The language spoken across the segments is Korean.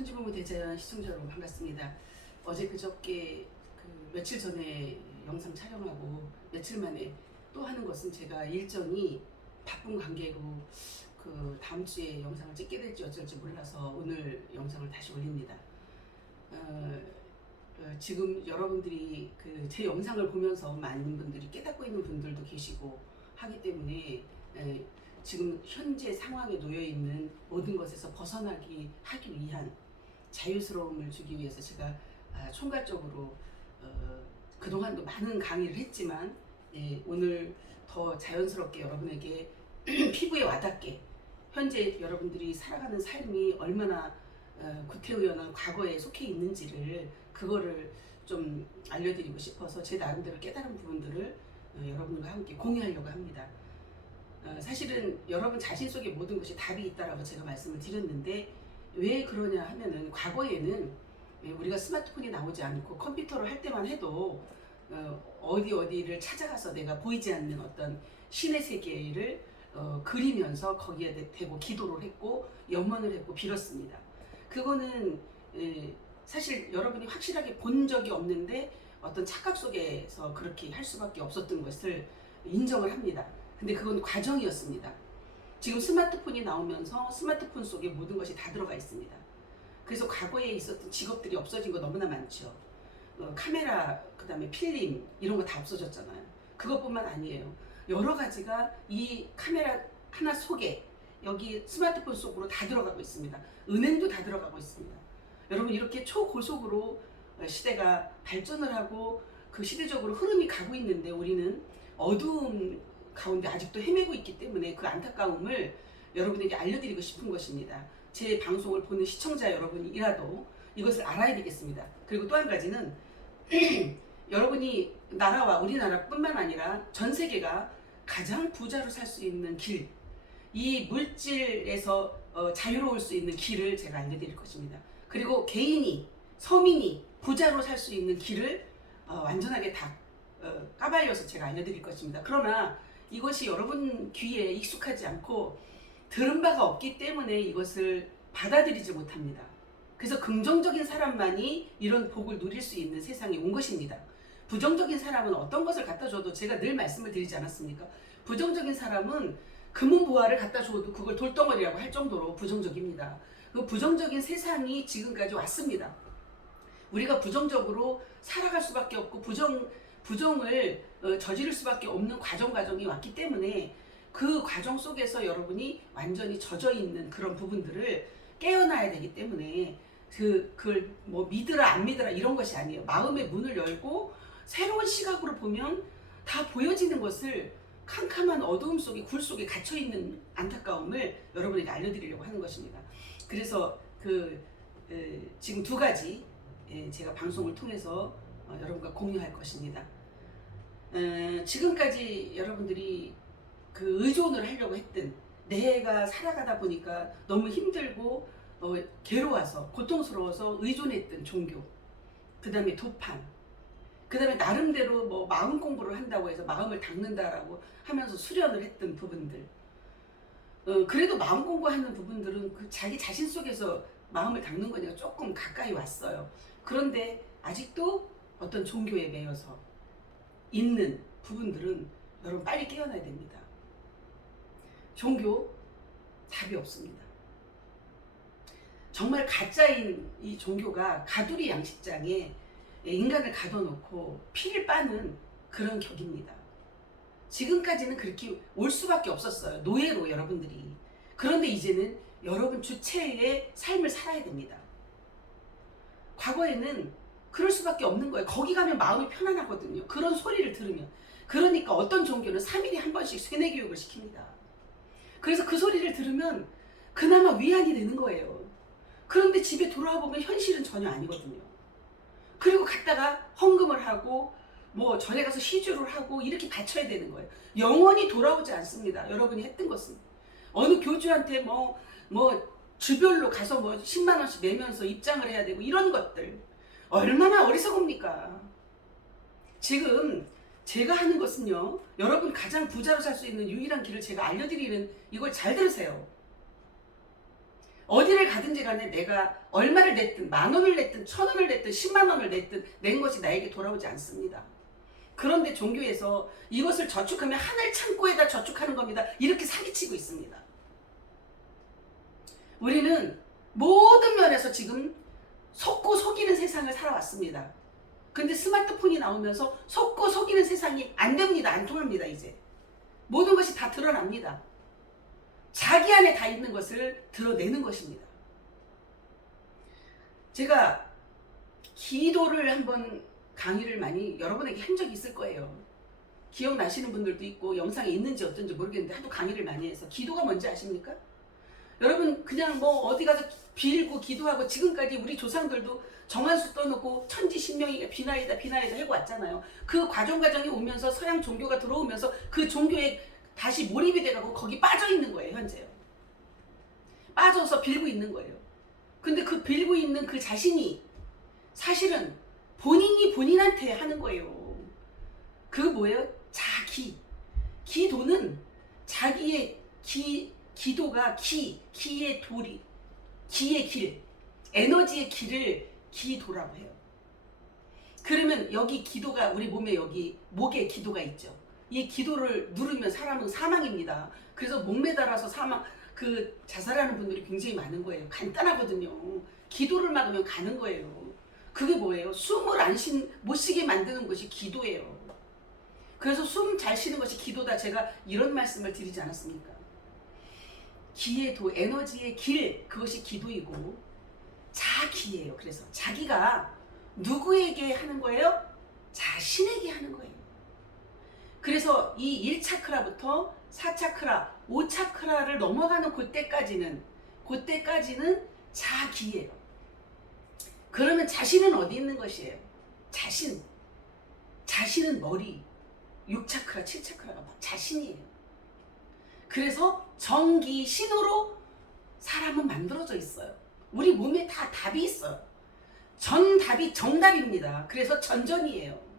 천지부모 대자연 시청자 여러분 반갑습니다. 어제 그저께 며칠 전에 영상 촬영하고 며칠 만에 또 하는 것은 제가 일정이 바쁜 관계고 다음 주에 영상을 찍게 될지 어쩔지 몰라서 오늘 영상을 다시 올립니다. 지금 여러분들이 제 영상을 보면서 많은 분들이 깨닫고 있는 분들도 계시고 하기 때문에 지금 현재 상황에 놓여 있는 모든 것에서 벗어나기 하기 위한 자유스러움을 주기 위해서 제가 총괄적으로 그동안도 많은 강의를 했지만 오늘 더 자연스럽게 여러분에게 피부에 와닿게 현재 여러분들이 살아가는 삶이 얼마나 구태의연한 과거에 속해 있는지를 그거를 좀 알려드리고 싶어서 제 나름대로 깨달은 부분들을 여러분과 함께 공유하려고 합니다. 사실은 여러분 자신 속에 모든 것이 답이 있다라고 제가 말씀을 드렸는데 왜 그러냐 하면은 과거에는 우리가 스마트폰이 나오지 않고 컴퓨터를 할 때만 해도 어디를 찾아가서 내가 보이지 않는 어떤 신의 세계를 그리면서 거기에 대고 기도를 했고 염원을 했고 빌었습니다. 그거는 사실 여러분이 확실하게 본 적이 없는데 어떤 착각 속에서 그렇게 할 수밖에 없었던 것을 인정을 합니다. 근데 그건 과정이었습니다. 지금 스마트폰이 나오면서 스마트폰 속에 모든 것이 다 들어가 있습니다. 그래서 과거에 있었던 직업들이 없어진 거 너무나 많죠. 카메라, 그 다음에 필름 이런 거 다 없어졌잖아요. 그것뿐만 아니에요. 여러 가지가 이 카메라 하나 속에 여기 스마트폰 속으로 다 들어가고 있습니다. 은행도 다 들어가고 있습니다. 여러분 이렇게 초고속으로 시대가 발전을 하고 그 시대적으로 흐름이 가고 있는데 우리는 어두움 가운데 아직도 헤매고 있기 때문에 그 안타까움을 여러분에게 알려드리고 싶은 것입니다. 제 방송을 보는 시청자 여러분이라도 이것을 알아야 되겠습니다. 그리고 또 한 가지는 여러분이 나라와 우리나라뿐만 아니라 전 세계가 가장 부자로 살 수 있는 길, 이 물질에서 자유로울 수 있는 길을 제가 알려드릴 것입니다. 그리고 개인이, 서민이 부자로 살 수 있는 길을 완전하게 다 까발려서 제가 알려드릴 것입니다. 그러나 이것이 여러분 귀에 익숙하지 않고 들은 바가 없기 때문에 이것을 받아들이지 못합니다. 그래서 긍정적인 사람만이 이런 복을 누릴 수 있는 세상에 온 것입니다. 부정적인 사람은 어떤 것을 갖다 줘도 제가 늘 말씀을 드리지 않았습니까? 부정적인 사람은 금은보화를 갖다 줘도 그걸 돌덩어리라고 할 정도로 부정적입니다. 그 부정적인 세상이 지금까지 왔습니다. 우리가 부정적으로 살아갈 수밖에 없고 부정을 저지를 수밖에 없는 과정이 왔기 때문에 그 과정 속에서 여러분이 완전히 젖어 있는 그런 부분들을 깨어나야 되기 때문에 그걸 뭐 믿으라 안 믿으라 이런 것이 아니에요. 마음의 문을 열고 새로운 시각으로 보면 다 보여지는 것을 캄캄한 어두움 속에 굴 속에 갇혀 있는 안타까움을 여러분에게 알려드리려고 하는 것입니다. 그래서 지금 두 가지 제가 방송을 통해서 여러분과 공유할 것입니다. 지금까지 여러분들이 의존을 하려고 했던 내가 살아가다 보니까 너무 힘들고 괴로워서 고통스러워서 의존했던 종교, 그 다음에 도판, 그 다음에 나름대로 뭐 마음 공부를 한다고 해서 마음을 닦는다라고 하면서 수련을 했던 부분들, 그래도 마음 공부하는 부분들은 자기 자신 속에서 마음을 닦는 거니까 조금 가까이 왔어요. 그런데 아직도 어떤 종교에 매여서 있는 부분들은 여러분 빨리 깨어나야 됩니다. 종교 답이 없습니다. 정말 가짜인 이 종교가 가두리 양식장에 인간을 가둬놓고 피를 빠는 그런 격입니다. 지금까지는 그렇게 올 수밖에 없었어요. 노예로 여러분들이. 그런데 이제는 여러분 주체의 삶을 살아야 됩니다. 과거에는 그럴 수밖에 없는 거예요. 거기 가면 마음이 편안하거든요. 그런 소리를 들으면. 그러니까 어떤 종교는 3일에 한 번씩 세뇌 교육을 시킵니다. 그래서 그 소리를 들으면 그나마 위안이 되는 거예요. 그런데 집에 돌아와 보면 현실은 전혀 아니거든요. 그리고 갔다가 헌금을 하고 뭐 절에 가서 시주를 하고 이렇게 바쳐야 되는 거예요. 영원히 돌아오지 않습니다. 여러분이 했던 것은. 어느 교주한테 뭐 주별로 가서 뭐 10만 원씩 내면서 입장을 해야 되고 이런 것들. 얼마나 어리석습니까? 지금 제가 하는 것은요, 여러분 가장 부자로 살 수 있는 유일한 길을 제가 알려드리는, 이걸 잘 들으세요. 어디를 가든지 간에 내가 얼마를 냈든 10,000원을 냈든 1,000원을 냈든 10만 원을 냈든 낸 것이 나에게 돌아오지 않습니다. 그런데 종교에서 이것을 저축하면 하늘 창고에다 저축하는 겁니다. 이렇게 사기치고 있습니다. 우리는 모든 면에서 지금 속고 속이는 세상을 살아왔습니다. 근데 스마트폰이 나오면서 속고 속이는 세상이 안 됩니다. 안 통합니다. 이제 모든 것이 다 드러납니다. 자기 안에 다 있는 것을 드러내는 것입니다. 제가 기도를 한번 강의를 많이 여러분에게 한 적이 있을 거예요. 기억나시는 분들도 있고 영상에 있는지 어쩐지 모르겠는데 하도 강의를 많이 해서 기도가 뭔지 아십니까? 여러분 그냥 뭐 어디 가서 빌고 기도하고 지금까지 우리 조상들도 정한수 떠놓고 천지신명이가 비나이다 하고 왔잖아요. 그 과정이 오면서 서양 종교가 들어오면서 그 종교에 다시 몰입이 돼가고 거기 빠져 있는 거예요. 현재요. 빠져서 빌고 있는 거예요. 근데 그 빌고 있는 그 자신이 사실은 본인이 본인한테 하는 거예요. 그 뭐예요? 자기. 기도는 자기의 기도가 기의 도리, 기의 길, 에너지의 길을 기도라고 해요. 그러면 여기 기도가 우리 몸에 여기 목에 기도가 있죠. 이 기도를 누르면 사람은 사망입니다. 그래서 목 매달아서 자살하는 분들이 굉장히 많은 거예요. 간단하거든요. 기도를 막으면 가는 거예요. 그게 뭐예요? 숨을 못 쉬게 만드는 것이 기도예요. 그래서 숨 잘 쉬는 것이 기도다. 제가 이런 말씀을 드리지 않았습니까? 기의 도, 에너지의 길, 그것이 기도이고 자기예요. 그래서 자기가 누구에게 하는 거예요? 자신에게 하는 거예요. 그래서 이 1차크라부터 4차크라, 5차크라를 넘어가는 그때까지는 자기예요. 그러면 자신은 어디 있는 것이에요? 자신은 머리, 6차크라, 7차크라가 자신이에요. 그래서 정기, 신으로 사람은 만들어져 있어요. 우리 몸에 다 답이 있어요. 전답이 정답입니다. 그래서 전전이에요.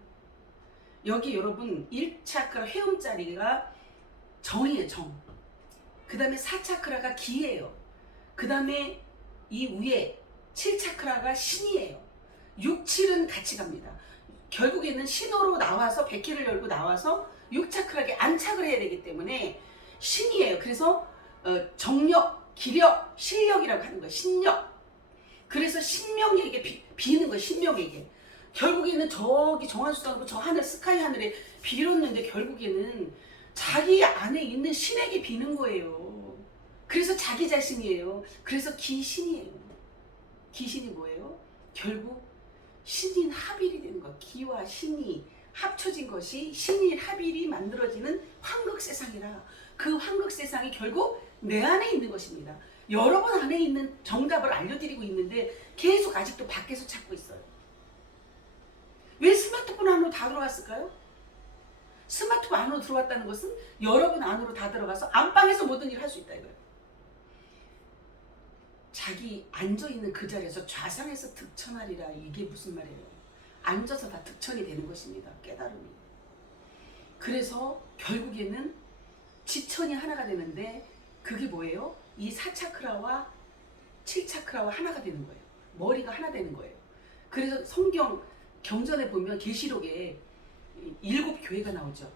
여기 여러분 1차크라 회음자리가 정이에요. 정. 그 다음에 4차크라가 기예요. 그 다음에 이 위에 7차크라가 신이에요. 6, 7은 같이 갑니다. 결국에는 신호로 나와서 백기를 열고 나와서 6차크라에 안착을 해야 되기 때문에 신이에요. 그래서 정력, 기력, 실력이라고 하는 거예요. 신력. 그래서 신명에게 비는 거예요. 신명에게. 결국에는 저기 정한수당으로 저 하늘 스카이 하늘에 빌었는데 결국에는 자기 안에 있는 신에게 비는 거예요. 그래서 자기 자신이에요. 그래서 기신이에요. 기신이 뭐예요? 결국 신인 합일이 되는 거. 기와 신이 합쳐진 것이 신인 합일이 만들어지는 황극세상이라. 그 황극세상이 결국 내 안에 있는 것입니다. 여러분 안에 있는 정답을 알려드리고 있는데 계속 아직도 밖에서 찾고 있어요. 왜 스마트폰 안으로 다 들어갔을까요? 스마트폰 안으로 들어왔다는 것은 여러분 안으로 다 들어가서 안방에서 모든 일을 할 수 있다 이거예요. 자기 앉아있는 그 자리에서 좌상에서 득천하리라. 이게 무슨 말이에요? 앉아서 다 득천이 되는 것입니다. 깨달음이. 그래서 결국에는 지천이 하나가 되는데 그게 뭐예요? 이 4차크라와 7차크라와 하나가 되는 거예요. 머리가 하나 되는 거예요. 그래서 성경 경전에 보면 계시록에 7교회가 나오죠.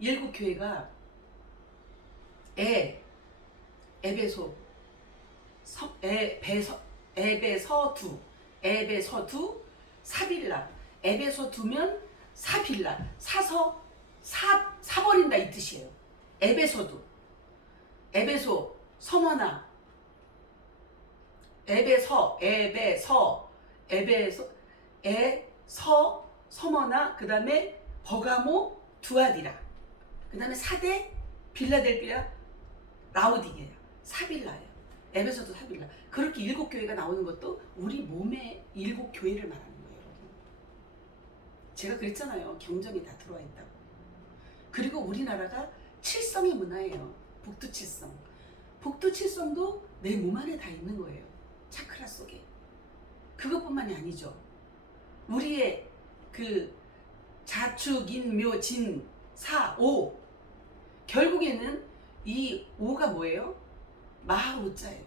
7교회가 에베소, 에베서두, 사빌라. 에베서두면 사빌라. 사버린다 이 뜻이에요. 에베소, 서머나, 서머나, 그 다음에 버가모, 두아디라. 그 다음에 사대, 빌라델비아, 라오디게야. 사빌라예요. 에베소도 사빌라. 그렇게 7교회가 나오는 것도 우리 몸의 7교회를 말하는 거예요. 여러분. 제가 그랬잖아요. 경전이 다 들어와 있다고. 그리고 우리나라가 칠성의 문화예요. 북두칠성. 북두칠성도 내 몸 안에 다 있는 거예요. 차크라 속에. 그것뿐만이 아니죠. 우리의 그 자축, 인묘, 진, 사, 오. 결국에는 이 오가 뭐예요? 마하오자예요.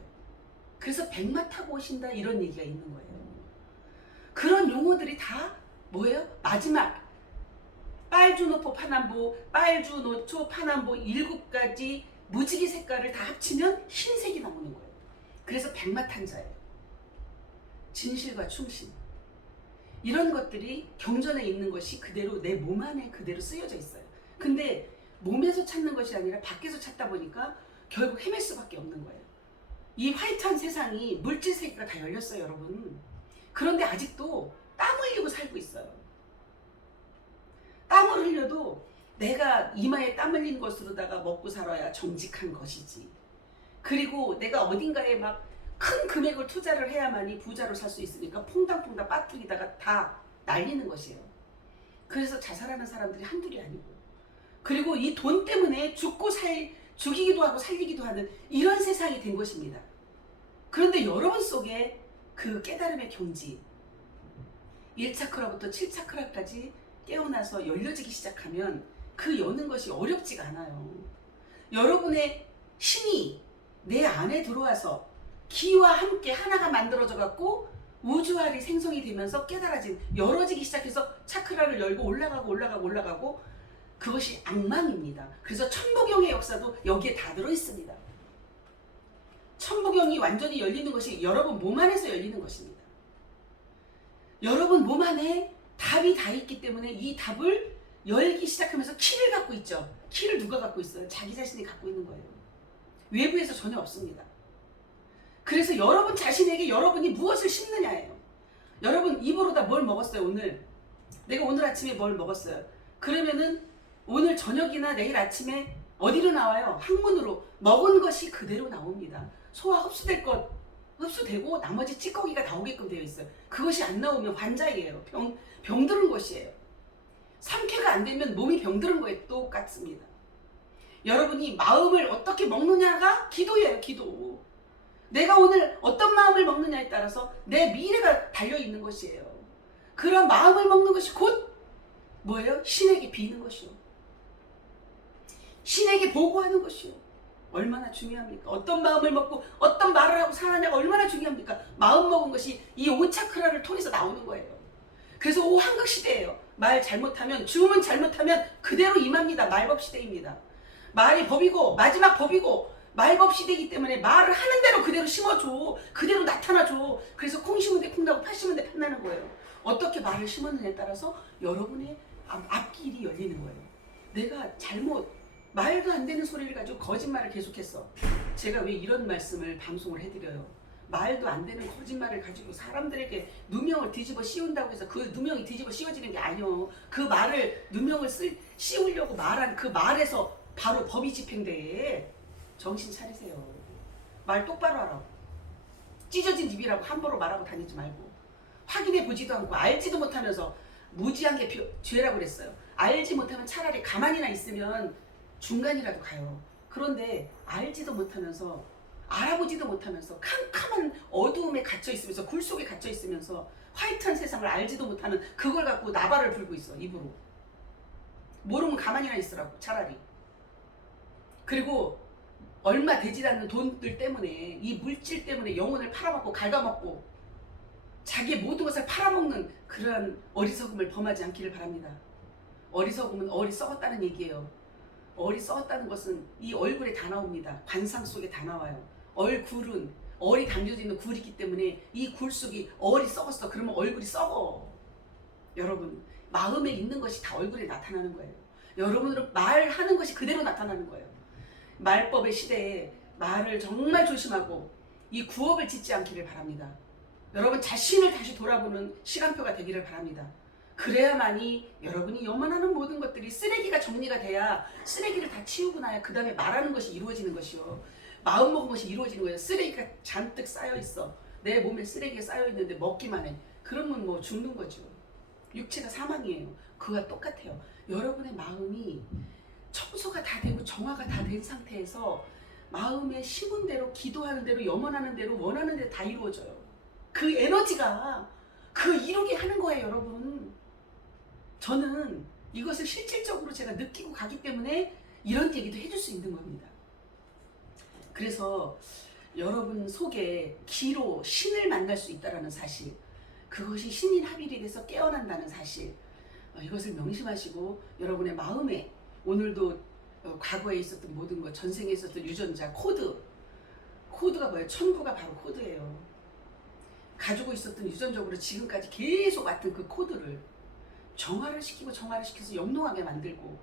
그래서 백마 타고 오신다 이런 얘기가 있는 거예요. 그런 용어들이 다 뭐예요? 마지막 빨주노포 파남보, 빨주노초 파남보 7가지 무지개 색깔을 다 합치면 흰색이 나오는 거예요. 그래서 백마탄자예요. 진실과 충신, 이런 것들이 경전에 있는 것이 그대로 내 몸 안에 그대로 쓰여져 있어요. 근데 몸에서 찾는 것이 아니라 밖에서 찾다 보니까 결국 헤맬 수밖에 없는 거예요. 이 화이트한 세상이 물질 세계가 다 열렸어요, 여러분. 그런데 아직도 땀 흘리고 살고 있어요. 땀을 흘려도 내가 이마에 땀 흘린 것으로다가 먹고 살아야 정직한 것이지. 그리고 내가 어딘가에 막 큰 금액을 투자를 해야만이 부자로 살 수 있으니까 퐁당퐁당 빠뜨리다가 다 날리는 것이에요. 그래서 자살하는 사람들이 한둘이 아니고, 그리고 이 돈 때문에 죽이기도 하고 살리기도 하는 이런 세상이 된 것입니다. 그런데 여러분 속에 그 깨달음의 경지, 1차크라부터 7차크라까지 깨어나서 열려지기 시작하면 그 여는 것이 어렵지가 않아요. 여러분의 신이 내 안에 들어와서 기와 함께 하나가 만들어져 갖고 우주알이 생성이 되면서 깨달아진, 열어지기 시작해서 차크라를 열고 올라가고 그것이 악망입니다. 그래서 천부경의 역사도 여기에 다 들어있습니다. 천부경이 완전히 열리는 것이 여러분 몸 안에서 열리는 것입니다. 여러분 몸 안에 답이 다 있기 때문에 이 답을 열기 시작하면서 키를 갖고 있죠. 키를 누가 갖고 있어요? 자기 자신이 갖고 있는 거예요. 외부에서 전혀 없습니다. 그래서 여러분 자신에게 여러분이 무엇을 심느냐예요. 여러분 입으로다 뭘 먹었어요 오늘? 내가 오늘 아침에 뭘 먹었어요? 그러면은 오늘 저녁이나 내일 아침에 어디로 나와요? 항문으로. 먹은 것이 그대로 나옵니다. 소화 흡수될 것 흡수되고 나머지 찌꺼기가 나오게끔 되어 있어요. 그것이 안 나오면 환자예요. 병들은 것이에요. 삼쾌가 안 되면 몸이 병들은 거에 똑같습니다. 여러분이 마음을 어떻게 먹느냐가 기도예요. 기도. 내가 오늘 어떤 마음을 먹느냐에 따라서 내 미래가 달려있는 것이에요. 그런 마음을 먹는 것이 곧 뭐예요? 신에게 비는 것이요. 신에게 보고하는 것이요. 얼마나 중요합니까? 어떤 마음을 먹고 어떤 말을 하고 사느냐가 얼마나 중요합니까? 마음 먹은 것이 이 5차크라를 통해서 나오는 거예요. 그래서 5한극 시대예요. 말 잘못하면, 주문 잘못하면 그대로 임합니다. 말법 시대입니다. 말이 법이고 마지막 법이고 말법 시대이기 때문에 말을 하는 대로 그대로 심어줘. 그대로 나타나줘. 그래서 콩 심은 데 콩 나고 팥 심은 데 팥 나는 거예요. 어떻게 말을 심었느냐에 따라서 여러분의 앞길이 열리는 거예요. 내가 말도 안 되는 소리를 가지고 거짓말을 계속했어. 제가 왜 이런 말씀을 방송을 해드려요. 말도 안 되는 거짓말을 가지고 사람들에게 누명을 뒤집어 씌운다고 해서 그 누명이 뒤집어 씌워지는 게 아니요. 그 말을 누명을 씌우려고 말한 그 말에서 바로 법이 집행돼. 정신 차리세요. 말 똑바로 하라고. 찢어진 입이라고 함부로 말하고 다니지 말고, 확인해 보지도 않고 알지도 못하면서 무지한 게 죄라고 그랬어요. 알지 못하면 차라리 가만히나 있으면 중간이라도 가요. 그런데 알지도 못하면서, 알아보지도 못하면서 캄캄한 어두움에 갇혀있으면서, 굴 속에 갇혀있으면서 화이트한 세상을 알지도 못하는 그걸 갖고 나발을 불고 있어. 입으로. 모르면 가만히나 있으라고 차라리. 그리고 얼마 되지 않는 돈들 때문에, 이 물질 때문에 영혼을 팔아먹고 갉아먹고 자기의 모든 것을 팔아먹는 그러한 어리석음을 범하지 않기를 바랍니다. 어리석음은 얼이 썩었다는 얘기예요. 얼이 썩었다는 것은 이 얼굴에 다 나옵니다. 관상 속에 다 나와요. 얼굴은 얼이 담겨져 있는 굴이기 때문에 이 굴 속이 얼이 썩었어. 그러면 얼굴이 썩어. 여러분, 마음에 있는 것이 다 얼굴에 나타나는 거예요. 여러분은 말하는 것이 그대로 나타나는 거예요. 말법의 시대에 말을 정말 조심하고 이 구업을 짓지 않기를 바랍니다. 여러분 자신을 다시 돌아보는 시간표가 되기를 바랍니다. 그래야만이 여러분이 염원하는 모든 것들이 쓰레기가 정리가 돼야, 쓰레기를 다 치우고 나야 그 다음에 말하는 것이 이루어지는 것이요. 마음 먹은 것이 이루어지는 거예요. 쓰레기가 잔뜩 쌓여있어. 내 몸에 쓰레기가 쌓여있는데 먹기만 해. 그러면 뭐 죽는 거죠. 육체가 사망이에요. 그와 똑같아요. 여러분의 마음이 청소가 다 되고 정화가 다 된 상태에서 마음에 심은 대로, 기도하는 대로, 염원하는 대로, 원하는 대로 다 이루어져요. 그 에너지가 그 이루게 하는 거예요, 여러분. 저는 이것을 실질적으로 제가 느끼고 가기 때문에 이런 얘기도 해줄 수 있는 겁니다. 그래서 여러분 속에 기로 신을 만날 수 있다는 사실, 그것이 신인 합일이 돼서 깨어난다는 사실, 이것을 명심하시고 여러분의 마음에 오늘도 과거에 있었던 모든 것, 전생에 있었던 유전자 코드가 뭐예요? 천부가 바로 코드예요. 가지고 있었던 유전적으로 지금까지 계속 왔던 그 코드를 정화를 시켜서 영롱하게 만들고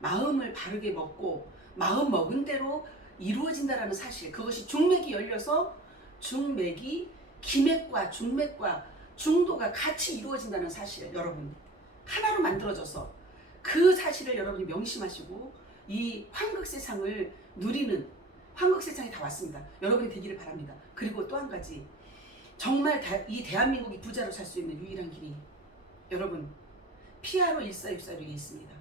마음을 바르게 먹고 마음 먹은 대로 이루어진다라는 사실, 그것이 중맥이 열려서 중맥이 기맥과 중맥과 중도가 같이 이루어진다는 사실, 여러분 하나로 만들어져서 그 사실을 여러분이 명심하시고 이 황극 세상을 누리는, 황극 세상이 다 왔습니다. 여러분이 되기를 바랍니다. 그리고 또 한 가지, 정말 이 대한민국이 부자로 살 수 있는 유일한 길이 여러분 PRO 1464력이 있습니다.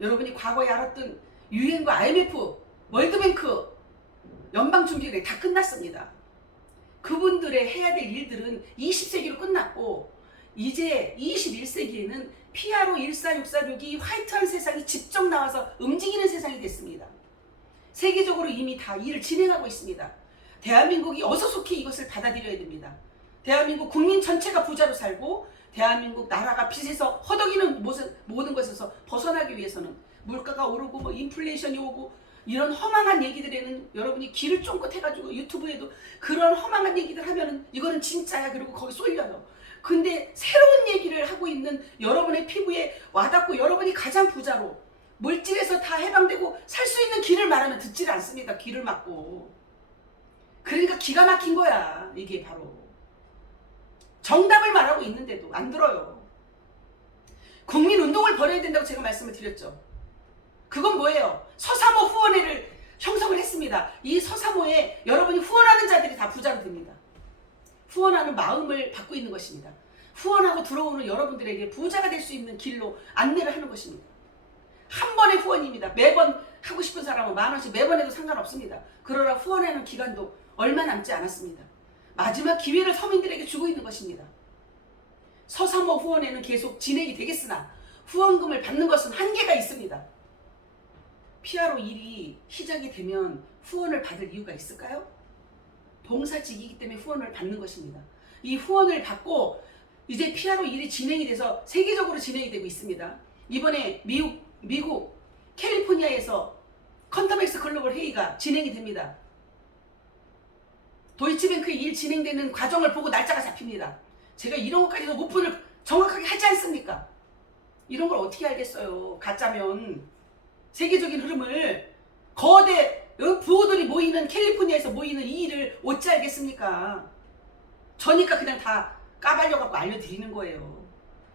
여러분이 과거에 알았던 유엔과 IMF, 월드뱅크, 연방준비은행 다 끝났습니다. 그분들의 해야 될 일들은 20세기로 끝났고 이제 21세기에는 PRO 1464력이 화이트한 세상이 직접 나와서 움직이는 세상이 됐습니다. 세계적으로 이미 다 일을 진행하고 있습니다. 대한민국이 어서속히 이것을 받아들여야 됩니다. 대한민국 국민 전체가 부자로 살고 대한민국 나라가 빚에서 허덕이는 모든 것에서 벗어나기 위해서는 물가가 오르고 뭐 인플레이션이 오고 이런 허망한 얘기들에는 여러분이 귀를 쫑긋 해가지고 유튜브에도 그런 허망한 얘기들 하면은 이거는 진짜야 그리고 거기 쏠려요. 근데 새로운 얘기를 하고 있는 여러분의 피부에 와닿고 여러분이 가장 부자로 물질에서 다 해방되고 살 수 있는 길을 말하면 듣지를 않습니다. 귀를 막고. 그러니까 기가 막힌 거야. 이게 바로 정답을 말하고 있는데도 안 들어요. 국민운동을 벌여야 된다고 제가 말씀을 드렸죠. 그건 뭐예요? 서사모 후원회를 형성을 했습니다. 이 서사모에 여러분이 후원하는 자들이 다 부자로 됩니다. 후원하는 마음을 받고 있는 것입니다. 후원하고 들어오는 여러분들에게 부자가 될 수 있는 길로 안내를 하는 것입니다. 한 번의 후원입니다. 매번 하고 싶은 사람은 10,000원씩 매번 해도 상관없습니다. 그러나 후원하는 기간도 얼마 남지 않았습니다. 마지막 기회를 서민들에게 주고 있는 것입니다. 서사모 후원회는 계속 진행이 되겠으나 후원금을 받는 것은 한계가 있습니다. PRO 일이 시작이 되면 후원을 받을 이유가 있을까요? 봉사직이기 때문에 후원을 받는 것입니다. 이 후원을 받고 이제 PRO 일이 진행이 돼서 세계적으로 진행이 되고 있습니다. 이번에 미국 캘리포니아에서 컨터맥스 글로벌 회의가 진행이 됩니다. 도이치뱅크의 일 진행되는 과정을 보고 날짜가 잡힙니다. 제가 이런 것까지도 오픈을 정확하게 하지 않습니까? 이런 걸 어떻게 알겠어요? 가짜면 세계적인 흐름을 거대 부호들이 모이는 캘리포니아에서 모이는 이 일을 어찌 알겠습니까? 저니까 그냥 다 까발려갖고 알려드리는 거예요.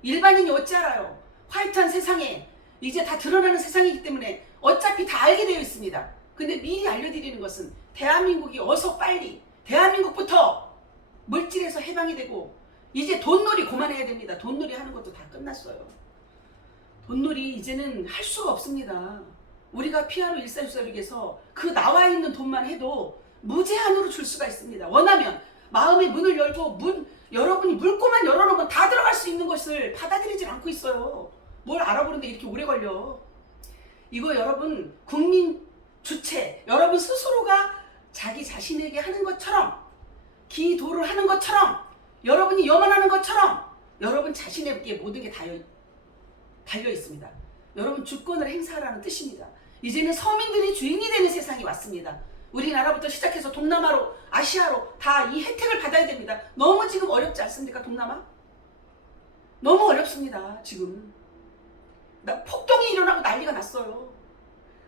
일반인이 어찌 알아요? 화이트한 세상에 이제 다 드러나는 세상이기 때문에 어차피 다 알게 되어 있습니다. 근데 미리 알려드리는 것은 대한민국이 어서 빨리 대한민국부터 물질에서 해방이 되고 이제 돈놀이 그만해야 됩니다. 돈놀이 하는 것도 다 끝났어요. 돈놀이 이제는 할 수가 없습니다. 우리가 PRO 1464력에서 그 나와 있는 돈만 해도 무제한으로 줄 수가 있습니다. 원하면 마음의 문을 열고 여러분이 물고만 열어놓으면 다 들어갈 수 있는 것을 받아들이질 않고 있어요. 뭘 알아보는데 이렇게 오래 걸려. 이거 여러분 국민 주체, 여러분 스스로가 자기 자신에게 하는 것처럼 기도를 하는 것처럼 여러분이 염원하는 것처럼 여러분 자신에게 모든 게 달려 있습니다. 여러분 주권을 행사하라는 뜻입니다. 이제는 서민들이 주인이 되는 세상이 왔습니다. 우리나라부터 시작해서 동남아로 아시아로 다 이 혜택을 받아야 됩니다. 너무 지금 어렵지 않습니까? 동남아? 너무 어렵습니다. 지금 폭동이 일어나고 난리가 났어요.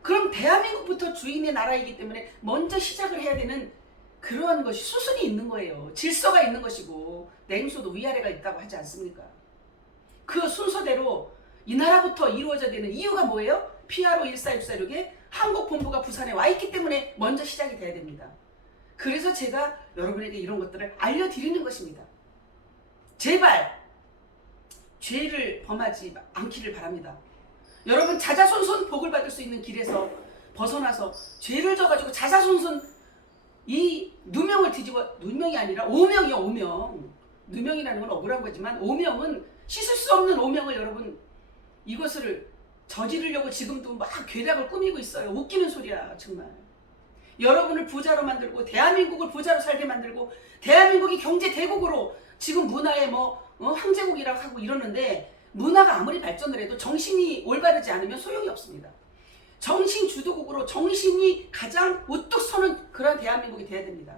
그럼 대한민국부터 주인의 나라이기 때문에 먼저 시작을 해야 되는 그러한 것이 수순이 있는 거예요. 질서가 있는 것이고 냉소도 위아래가 있다고 하지 않습니까? 그 순서대로 이 나라부터 이루어져야 되는 이유가 뭐예요? PRO 1464력에 한국본부가 부산에 와 있기 때문에 먼저 시작이 돼야 됩니다. 그래서 제가 여러분에게 이런 것들을 알려드리는 것입니다. 제발 죄를 범하지 않기를 바랍니다. 여러분 자자손손 복을 받을 수 있는 길에서 벗어나서 죄를 져가지고 자자손손 이 누명을 뒤집어, 누명이 아니라 오명이요. 오명. 누명이라는 건 억울한 거지만 오명은 씻을 수 없는 오명을 여러분 이것을 저지르려고 지금도 막 괴략을 꾸미고 있어요. 웃기는 소리야 정말. 여러분을 부자로 만들고 대한민국을 부자로 살게 만들고 대한민국이 경제 대국으로 지금 문화의 황제국이라고 하고 이러는데 문화가 아무리 발전을 해도 정신이 올바르지 않으면 소용이 없습니다. 정신 주도국으로 정신이 가장 우뚝 서는 그런 대한민국이 돼야 됩니다.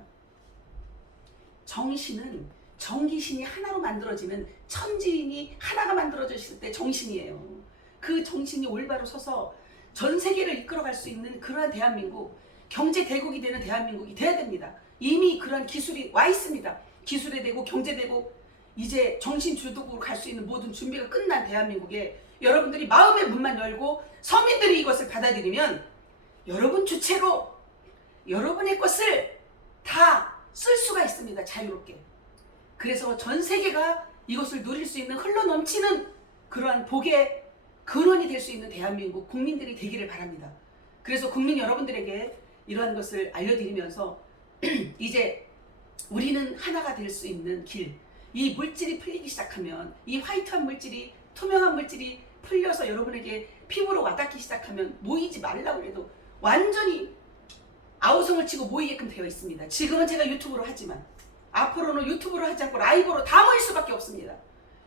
정신은 정기신이 하나로 만들어지는 천지인이 하나가 만들어졌을 때 정신이에요. 그 정신이 올바로 서서 전 세계를 이끌어갈 수 있는 그러한 대한민국, 경제 대국이 되는 대한민국이 돼야 됩니다. 이미 그러한 기술이 와 있습니다. 기술의 대국, 경제 대국, 이제 정신 주도국으로 갈 수 있는 모든 준비가 끝난 대한민국에 여러분들이 마음의 문만 열고 서민들이 이것을 받아들이면 여러분 주체로 여러분의 것을 다 쓸 수가 있습니다. 자유롭게. 그래서 전 세계가 이것을 누릴 수 있는 흘러넘치는 그러한 복의 근원이 될 수 있는 대한민국 국민들이 되기를 바랍니다. 그래서 국민 여러분들에게 이러한 것을 알려드리면서 이제 우리는 하나가 될 수 있는 길, 이 물질이 풀리기 시작하면, 이 화이트한 물질이, 투명한 물질이 풀려서 여러분에게 피부로 와닿기 시작하면 모이지 말라고 해도 완전히 아우성을 치고 모이게끔 되어 있습니다. 지금은 제가 유튜브로 하지만 앞으로는 유튜브로 하지 않고 라이브로 다 모일 수밖에 없습니다.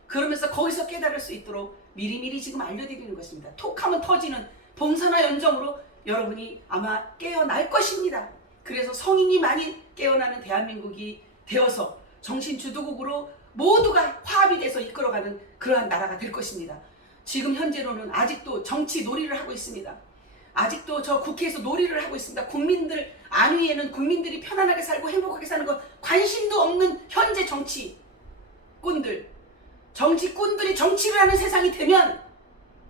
그러면서 거기서 깨달을 수 있도록 미리미리 지금 알려드리는 것입니다. 톡하면 터지는 봉사나 연정으로 여러분이 아마 깨어날 것입니다. 그래서 성인이 많이 깨어나는 대한민국이 되어서 정신주도국으로 모두가 화합이 돼서 이끌어가는 그러한 나라가 될 것입니다. 지금 현재로는 아직도 정치 놀이를 하고 있습니다. 아직도 저 국회에서 놀이를 하고 있습니다. 국민들 안위에는 국민들이 편안하게 살고 행복하게 사는 것 관심도 없는 현재 정치꾼들, 정치꾼들이 정치를 하는 세상이 되면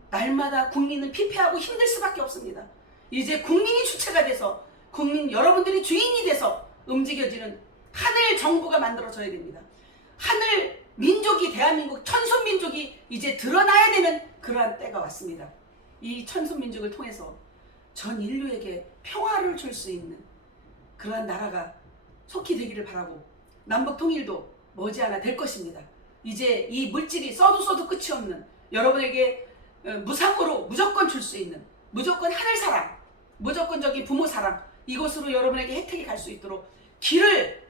날마다 국민은 피폐하고 힘들 수밖에 없습니다. 이제 국민이 주체가 돼서 국민 여러분들이 주인이 돼서 움직여지는 하늘 정부가 만들어져야 됩니다. 하늘 민족이 대한민국 천손민족이 이제 드러나야 되는 그러한 때가 왔습니다. 이 천손민족을 통해서 전 인류에게 평화를 줄 수 있는 그러한 나라가 속히 되기를 바라고 남북 통일도 머지않아 될 것입니다. 이제 이 물질이 써도 끝이 없는 여러분에게 무상으로 무조건 줄 수 있는 무조건 하늘 사랑, 무조건적인 부모 사랑, 이것으로 여러분에게 혜택이 갈 수 있도록 길을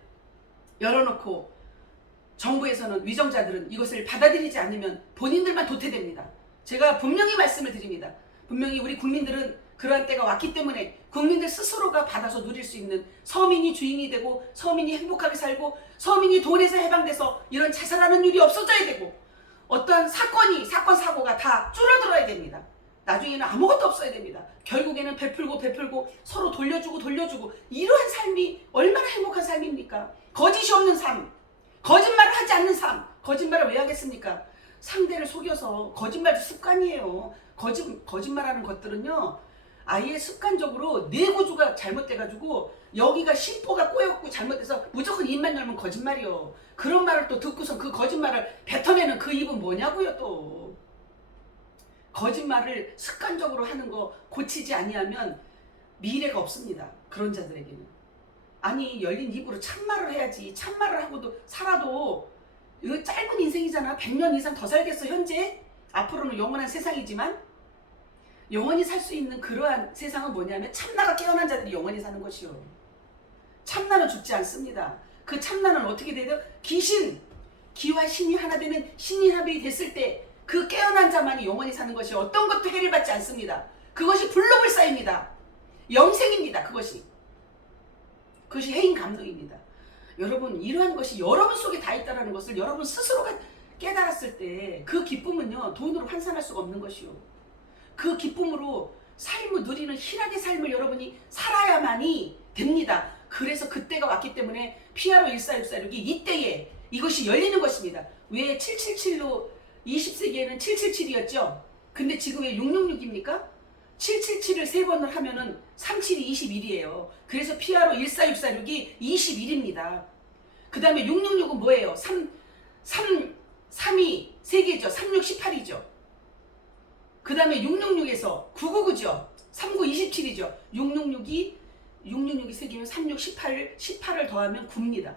열어놓고 정부에서는 위정자들은 이것을 받아들이지 않으면 본인들만 도태됩니다. 제가 분명히 말씀을 드립니다. 분명히 우리 국민들은 그러한 때가 왔기 때문에 국민들 스스로가 받아서 누릴 수 있는 서민이 주인이 되고 서민이 행복하게 살고 서민이 돈에서 해방돼서 이런 자살하는 일이 없어져야 되고 어떠한 사건 사고가 다 줄어들어야 됩니다. 나중에는 아무것도 없어야 됩니다. 결국에는 베풀고 서로 돌려주고 이러한 삶이 얼마나 행복한 삶입니까? 거짓이 없는 삶, 거짓말을 하지 않는 삶. 거짓말을 왜 하겠습니까? 상대를 속여서 거짓말도 습관이에요. 거짓말하는 것들은요 아예 습관적으로 뇌구조가 잘못돼가지고 여기가 심포가 꼬였고 잘못돼서 무조건 입만 열면 거짓말이요. 그런 말을 또 듣고서 그 거짓말을 뱉어내는 그 입은 뭐냐고요. 또 거짓말을 습관적으로 하는 거 고치지 아니하면 미래가 없습니다. 그런 자들에게는. 아니 열린 입으로 참말을 해야지. 참말을 하고도 살아도 이거 짧은 인생이잖아. 100년 이상 더 살겠어 현재. 앞으로는 영원한 세상이지만 영원히 살 수 있는 그러한 세상은 뭐냐면 참나가 깨어난 자들이 영원히 사는 것이요. 참나는 죽지 않습니다. 그 참나는 어떻게 돼요? 기와 신이 하나 되는 신이합이 됐을 때 그 깨어난 자만이 영원히 사는 것이 어떤 것도 해를 받지 않습니다. 그것이 불로불사입니다. 영생입니다. 그것이 해인 감동입니다. 여러분 이러한 것이 여러분 속에 다 있다는 것을 여러분 스스로가 깨달았을 때 그 기쁨은요 돈으로 환산할 수가 없는 것이요. 그 기쁨으로 삶을 누리는 희락의 삶을 여러분이 살아야만이 됩니다. 그래서 그때가 왔기 때문에 피아로 1466이 이때에 이것이 열리는 것입니다. 왜 777로 20세기에는 777이었죠? 근데 지금 왜 666입니까? 777을 3번을 하면은 37이 21이에요. 그래서 피아로 14646이 21입니다. 그 다음에 666은 뭐예요? 3이 3개죠. 36, 18이죠. 그 다음에 666에서 999죠. 39, 27이죠. 666이 3개면 36, 18을 더하면 9입니다.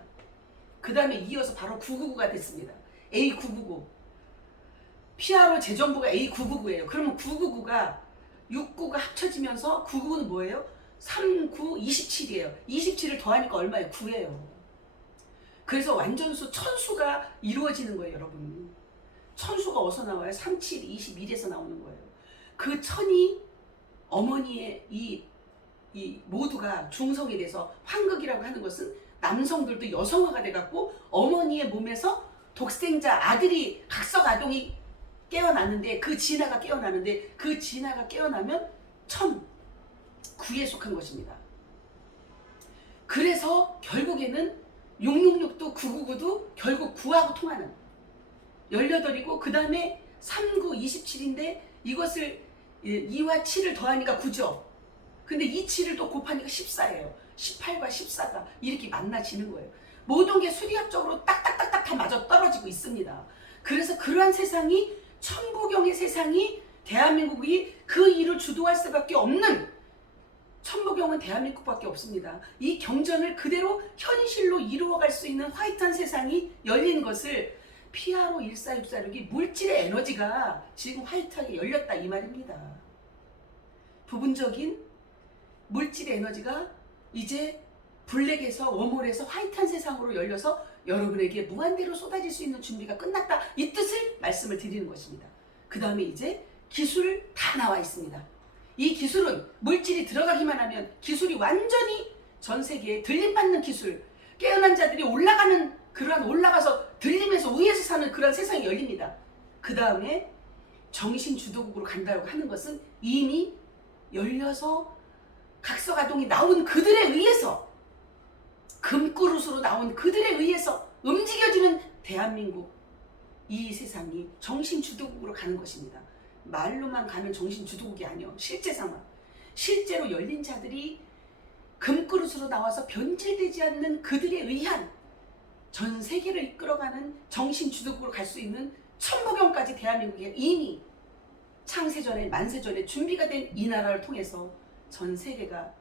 그 다음에 이어서 바로 999가 됐습니다. A999. 피아로 재정부가 A999예요. 그러면 999가 69가 합쳐지면서 999는 뭐예요? 3, 9, 27이에요. 27을 더하니까 얼마예요? 9예요. 그래서 완전수 천수가 이루어지는 거예요, 여러분. 천수가 어디서 나와요? 3, 7, 21에서 나오는 거예요. 그 천이 어머니의 이 모두가 중성이 돼서 환극이라고 하는 것은 남성들도 여성화가 돼갖고 어머니의 몸에서 독생자 아들이 각성아동이 깨어나는데 그 진화가 깨어나는데 그 진화가 깨어나면 천, 구에 속한 것입니다. 그래서 결국에는 666도 999도 결국 9하고 통하는 18이고 그 다음에 3, 9, 27인데 이것을 2와 7을 더하니까 9죠. 근데 이 7을 또 곱하니까 14예요. 18과 14가 이렇게 만나지는 거예요. 모든 게 수리학적으로 딱딱딱딱 다 맞아 떨어지고 있습니다. 그래서 그러한 세상이 천부경의 세상이 대한민국이 그 일을 주도할 수밖에 없는 천부경은 대한민국밖에 없습니다. 이 경전을 그대로 현실로 이루어갈 수 있는 화이트한 세상이 열린 것을 PRO 14646이 물질의 에너지가 지금 화이트하게 열렸다 이 말입니다. 부분적인 물질의 에너지가 이제 블랙에서 웜홀에서 화이트한 세상으로 열려서 여러분에게 무한대로 쏟아질 수 있는 준비가 끝났다 이 뜻을 말씀을 드리는 것입니다. 그 다음에 이제 기술 다 나와 있습니다. 이 기술은 물질이 들어가기만 하면 기술이 완전히 전 세계에 들림받는 기술, 깨어난 자들이 올라가는 그러한 올라가서 들리면서 위에서 사는 그런 세상이 열립니다. 그 다음에 정신주도국으로 간다고 하는 것은 이미 열려서 각성아동이 나온 그들에 의해서 금그릇으로 나온 그들에 의해서 움직여지는 대한민국 이 세상이 정신주도국으로 가는 것입니다. 말로만 가면 정신주도국이 아니요. 실제 상황. 실제로 열린 자들이 금그릇으로 나와서 변질되지 않는 그들에 의한 전 세계를 이끌어가는 정신주도국으로 갈 수 있는 천부경까지 대한민국에 이미 창세전에 만세전에 준비가 된 이 나라를 통해서 전 세계가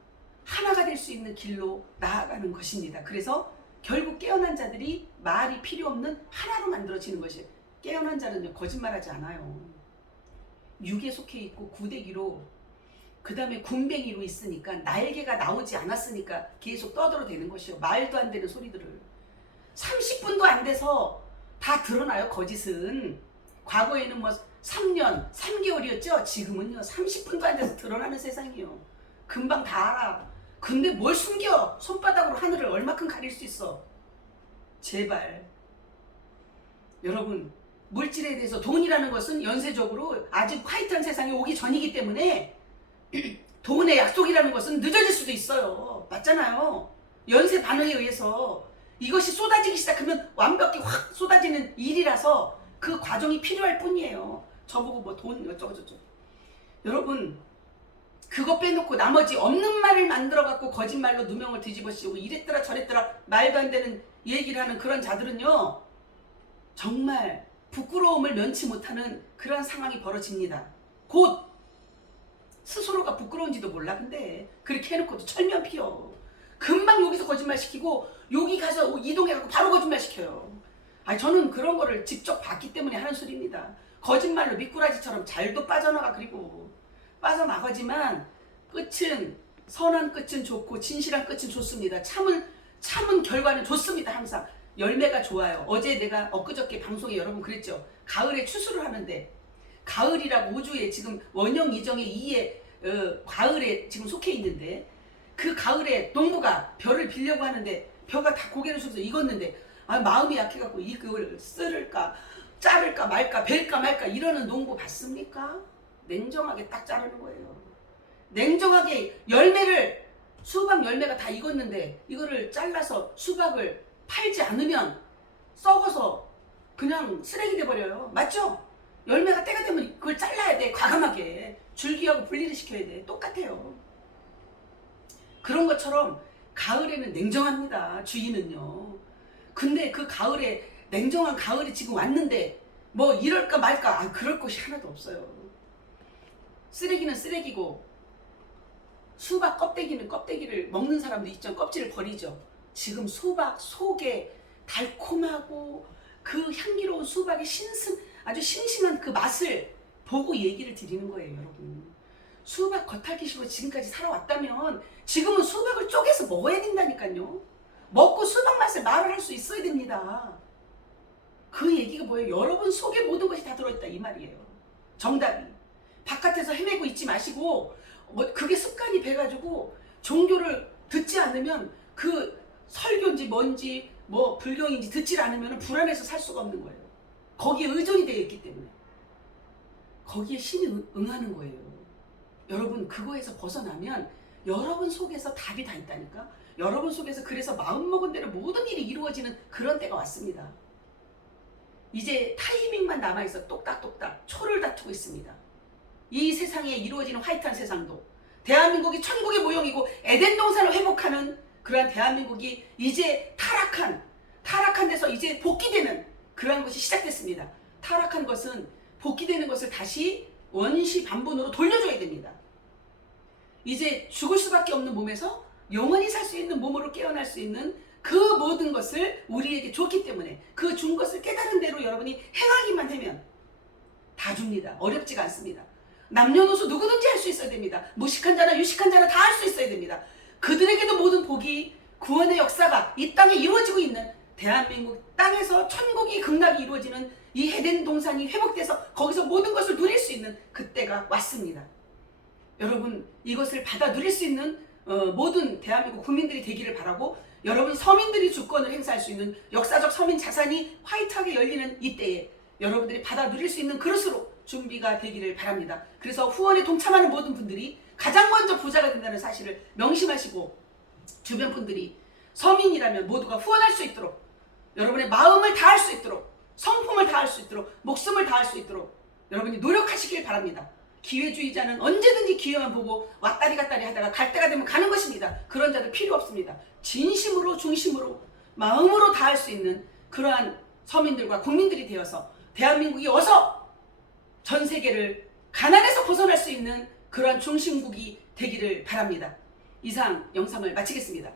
하나가 될 수 있는 길로 나아가는 것입니다. 그래서 결국 깨어난 자들이 말이 필요 없는 하나로 만들어지는 것이 깨어난 자는요 거짓말하지 않아요. 육에 속해 있고 구데기로 그 다음에 군뱅이로 있으니까 날개가 나오지 않았으니까 계속 떠들어대는 것이요. 말도 안 되는 소리들을 30분도 안 돼서 다 드러나요. 거짓은 과거에는 뭐 3년 3개월이었죠. 지금은요 30분도 안 돼서 드러나는 세상이요. 금방 다 알아. 근데 뭘 숨겨? 손바닥으로 하늘을 얼마큼 가릴 수 있어. 제발 여러분 물질에 대해서 돈이라는 것은 연쇄적으로 아직 화이트한 세상이 오기 전이기 때문에 돈의 약속이라는 것은 늦어질 수도 있어요. 맞잖아요. 연쇄 반응에 의해서 이것이 쏟아지기 시작하면 완벽히 확 쏟아지는 일이라서 그 과정이 필요할 뿐이에요. 저보고 뭐 돈 어쩌고저쩌고. 여러분 그거 빼놓고 나머지 없는 말을 만들어갖고 거짓말로 누명을 뒤집어 씌우고 이랬더라 저랬더라 말도 안 되는 얘기를 하는 그런 자들은요 정말 부끄러움을 면치 못하는 그런 상황이 벌어집니다. 곧 스스로가 부끄러운지도 몰라. 근데 그렇게 해놓고도 철면 피워. 금방 여기서 거짓말 시키고 여기 가서 이동해갖고 바로 거짓말 시켜요. 아니 저는 그런 거를 직접 봤기 때문에 하는 소리입니다. 거짓말로 미꾸라지처럼 잘도 빠져나가. 그리고 빠져나가지만 끝은 선한 끝은 좋고 진실한 끝은 좋습니다. 참은 결과는 좋습니다. 항상 열매가 좋아요. 어제 내가 엊그저께 방송에 여러분 그랬죠. 가을에 추수를 하는데 가을이라고 우주에 지금 원형 이정의 2의 가을에 지금 속해 있는데 그 가을에 농부가 벼를 빌려고 하는데 벼가 다 고개를 숙여서 익었는데 마음이 약해갖고 이걸 쓸을까 자를까 말까 벨까 말까 이러는 농부 봤습니까? 냉정하게 딱 자르는 거예요. 냉정하게 열매를 수박 열매가 다 익었는데 이거를 잘라서 수박을 팔지 않으면 썩어서 그냥 쓰레기 돼버려요. 맞죠? 열매가 때가 되면 그걸 잘라야 돼. 과감하게 줄기하고 분리를 시켜야 돼. 똑같아요. 그런 것처럼 가을에는 냉정합니다. 주인은요. 근데 그 가을에 냉정한 가을이 지금 왔는데 뭐 이럴까 말까 그럴 것이 하나도 없어요. 쓰레기는 쓰레기고 수박 껍데기는 껍데기를 먹는 사람도 있죠. 껍질을 버리죠. 지금 수박 속에 달콤하고 그 향기로운 수박의 아주 싱싱한 그 맛을 보고 얘기를 드리는 거예요. 여러분 수박 겉핥기식으로 지금까지 살아왔다면 지금은 수박을 쪼개서 먹어야 된다니까요. 먹고 수박 맛을 말을 할 수 있어야 됩니다. 그 얘기가 뭐예요? 여러분 속에 모든 것이 다 들어있다 이 말이에요. 정답이. 바깥에서 헤매고 있지 마시고 그게 습관이 배가지고 종교를 듣지 않으면 그 설교인지 뭔지 뭐 불경인지 듣질 않으면 불안해서 살 수가 없는 거예요. 거기에 의존이 되어 있기 때문에. 거기에 신이 응하는 거예요. 여러분 그거에서 벗어나면 여러분 속에서 답이 다 있다니까. 여러분 속에서 그래서 마음먹은 대로 모든 일이 이루어지는 그런 때가 왔습니다. 이제 타이밍만 남아있어 똑딱똑딱 초를 다투고 있습니다. 이 세상에 이루어지는 화이트한 세상도 대한민국이 천국의 모형이고 에덴 동산을 회복하는 그러한 대한민국이 이제 타락한 데서 이제 복귀되는 그러한 것이 시작됐습니다. 타락한 것은 복귀되는 것을 다시 원시 반본으로 돌려줘야 됩니다. 이제 죽을 수밖에 없는 몸에서 영원히 살 수 있는 몸으로 깨어날 수 있는 그 모든 것을 우리에게 줬기 때문에 그 준 것을 깨달은 대로 여러분이 행하기만 하면 다 줍니다. 어렵지가 않습니다. 남녀노소 누구든지 할 수 있어야 됩니다. 무식한 자나 유식한 자나 다 할 수 있어야 됩니다. 그들에게도 모든 복이 구원의 역사가 이 땅에 이루어지고 있는 대한민국 땅에서 천국이 극락이 이루어지는 이 에덴 동산이 회복돼서 거기서 모든 것을 누릴 수 있는 그때가 왔습니다. 여러분 이것을 받아 누릴 수 있는 모든 대한민국 국민들이 되기를 바라고 여러분 서민들이 주권을 행사할 수 있는 역사적 서민 자산이 화이트하게 열리는 이때에 여러분들이 받아 누릴 수 있는 그릇으로 준비가 되기를 바랍니다. 그래서 후원에 동참하는 모든 분들이 가장 먼저 부자가 된다는 사실을 명심하시고 주변 분들이 서민이라면 모두가 후원할 수 있도록 여러분의 마음을 다할 수 있도록 성품을 다할 수 있도록 목숨을 다할 수 있도록 여러분이 노력하시길 바랍니다. 기회주의자는 언제든지 기회만 보고 왔다리 갔다리 하다가 갈 때가 되면 가는 것입니다. 그런 자들 필요 없습니다. 진심으로 중심으로 마음으로 다할 수 있는 그러한 서민들과 국민들이 되어서 대한민국이 어서 전 세계를 가난에서 벗어날 수 있는 그러한 중심국이 되기를 바랍니다. 이상 영상을 마치겠습니다.